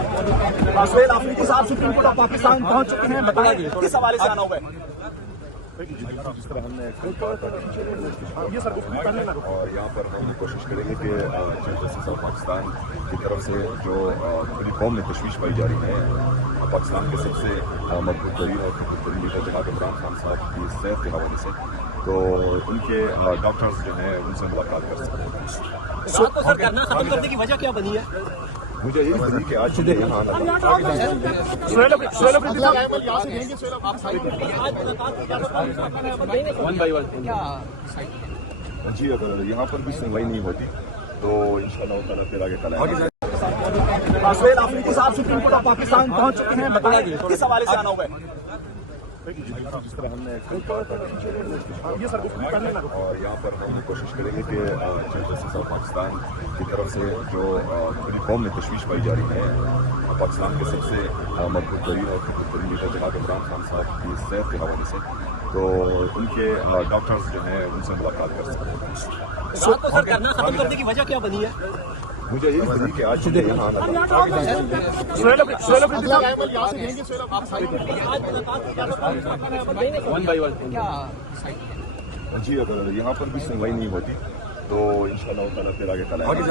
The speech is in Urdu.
سہیل آفریدی صاحب سپریم کورٹ آف پاکستان پہنچ چکے ہیں، بتائیں کس حوالے سے آنا ہوا ہے؟ جس طرح ہم نے اور یہاں پر ہم کوشش کریں گے کہ چیف جسٹس آف پاکستان کی طرف سے جو پوری قوم میں تشویش پائی جا رہی ہے پاکستان کے سب سے مقبول ترین اور خدمت ترین لیڈر جناب عمران خان صاحب کی صحت کے حوالے سے، تو ان کے ڈاکٹرز جو ہیں ان سے ملاقات کر سکتے ہیں۔ سر کرنا ختم کرنے کی وجہ کیا بنی ہے؟ مجھے یہی بنی کہ آج یہاں آنا جی، اگر یہاں پر بھی سنوائی نہیں ہوتی تو انشاءاللہ تعالیٰ پھر آگے کل آئے گا۔ سہیل آفریدی صاحب سپریم کورٹ آف پاکستان پہنچ چکے ہیں، بتائیں کس حوالے سے آنا ہوا ہے؟ جس طرح ہم نے اور یہاں پر ہم کوشش کریں گے کہ چیف جسٹس آف پاکستان کی طرف سے جو پوری قوم میں تشویش پائی جا رہی ہے پاکستان کے سب سے مقبول ترین اور خدمت ترین لیڈر جناب عمران خان صاحب کی صحت کے حوالے سے، تو ان کے ڈاکٹرز جو ہیں ان سے ملاقات کر سکتے ہیں۔ سر کرنا ختم کرنے کی وجہ کیا بنی ہے؟ مجھے یہی بنی کہ آج یہاں آنا جی، اگر یہاں پر بھی سنوائی نہیں ہوتی تو انشاءاللہ تعالیٰ پھر آگے کل آئے گا۔